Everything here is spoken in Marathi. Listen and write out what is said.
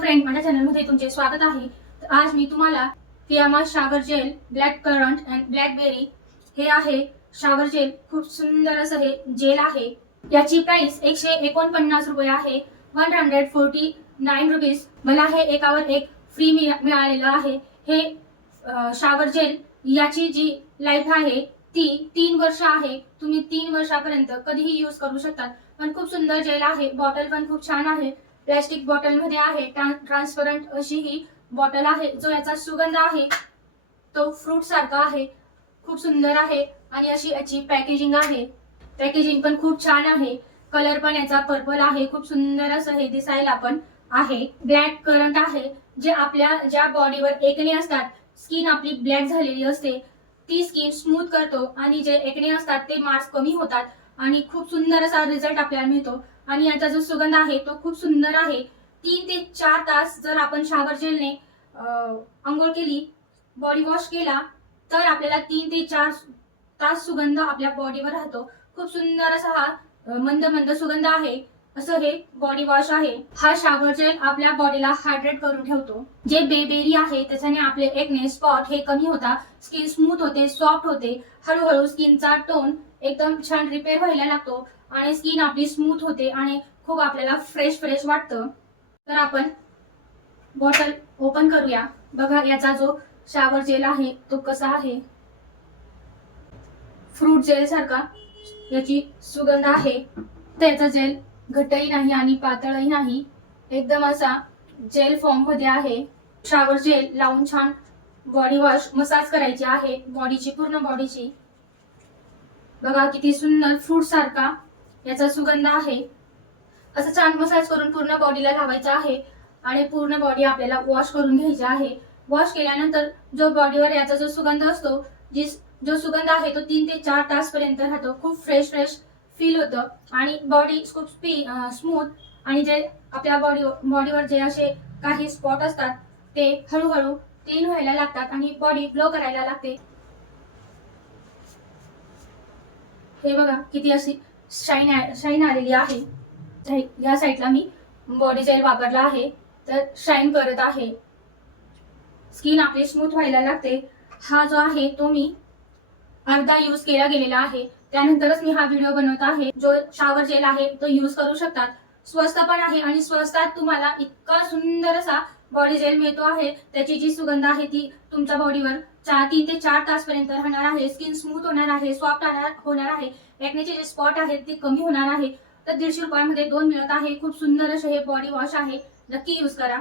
फ्रेंड माझ्या चॅनलमध्ये तुमचे स्वागत आहे. तर आज मी तुम्हाला Fiama shower gel black current and blackberry हे आहे. शावर जेल खूप सुंदर असं हे जेल आहे. याची प्राइस एकशे एकोणपन्नास रुपये आहे. One hundred forty nine rupees मला हे एकावर एक फ्री मिळालेलं आहे. हे शावर जेल याची जी लाईफ आहे ती तीन वर्ष आहे. तुम्ही तीन वर्षापर्यंत कधीही यूज करू शकतात पण खूप सुंदर जेल आहे. बॉटल पण खूप छान आहे. प्लॅस्टिक बॉटलमध्ये आहे ट्रान्सपरंट अशी ही बॉटल आहे. जो याचा सुगंध आहे तो फ्रूट सारखा आहे. खूप सुंदर आहे. आणि अशी याची पॅकेजिंग आहे. पॅकेजिंग पण खूप छान आहे. कलर पण याचा पर्पल आहे. खूप सुंदर असं हे दिसायला पण आहे. ब्लॅक करंट आहे. जे आपल्या ज्या बॉडीवर एकणे असतात स्किन आपली ब्लॅक झालेली असते. ती स्किन स्मूथ करतो आणि जे एकने असतात ते मार्क्स कमी होतात. आणि खूप सुंदर असा रिझल्ट आपल्याला मिळतो. आणि याचा जो सुगंध आहे तो खूप सुंदर आहे. तीन ते चार तास जर आपण शावर जेलने आंघोळ केली बॉडी वॉश केला तर आपल्याला तीन ते चार तास सुगंध आपल्या बॉडीवर राहतो. खूप सुंदर असा हा मंद मंद सुगंध आहे. असं हे बॉडी वॉश आहे. हा शावर जेल आपल्या बॉडीला हायड्रेट करून ठेवतो. जे बेबेरी आहे त्याच्याने आपले एकने स्पॉट हे कमी होता. स्किन स्मूथ होते सॉफ्ट होते. हळूहळू स्किनचा टोन एकदम छान रिपेअर व्हायला लागतो. आणि स्किन आपली स्मूथ होते आणि खूप आपल्याला फ्रेश फ्रेश वाटतं. तर आपण बॉटल ओपन करूया. बघा याचा जो शावर जेल आहे तो कसा आहे? फ्रूट जेल सारखा याची सुगंध आहे. त्याचा जेल घटही नाही आणि पातळही नाही. एकदम असा जेल फॉर्ममध्ये आहे. शावर जेल लावून छान बॉडी वॉश मसाज करायची आहे. बॉडीची पूर्ण बॉडीची बघा किती सुंदर फ्रूट सारखा याचा सुगंध आहे. असं छान मसाज करून पूर्ण बॉडीला लावायचा आहे आणि पूर्ण बॉडी आपल्याला वॉश करून घ्यायची आहे. वॉश केल्यानंतर जो बॉडीवर याचा जो सुगंध असतो जी जो सुगंध आहे तो तीन ते चार तास पर्यंत राहतो. खूप फ्रेश फ्रेश फील होतं. आणि बॉडी खूप स्पी स्मूथ आणि जे आपल्या बॉडी बॉडीवर जे असे काही स्पॉट असतात ते हळूहळू क्लीन व्हायला लागतात आणि बॉडी ग्लो करायला लागते. हे बघा किती अशी शाईन शाईन आलेली आहे. या साईडला मी बॉडी जेल वापरला आहे. तर शाईन करत आहे. स्किन आपली स्मूथ व्हायला लागते. हा जो आहे तो मी अर्धा यूज केला गेलेला आहे. त्यानंतरच मी हा व्हिडिओ बनवत आहे. जो शावर जेल आहे तो यूज करू शकतात. स्वस्त पण आहे आणि स्वस्तात तुम्हाला इतका सुंदर असा बॉडी जेल मिळतो आहे. त्याची जी सुगंध आहे ती तुमच्या बॉडीवर चार तीन ते चार तासपर्यंत राहणार आहे. स्किन स्मूथ होणार आहे सॉफ्ट होणार आहे. एक्नेचे जे स्पॉट आहेत ते कमी होणार आहे. तर दीडशे रुपयामध्ये दोन मिळत आहे. खूप सुंदर असे हे बॉडी वॉश आहे. नक्की यूज करा.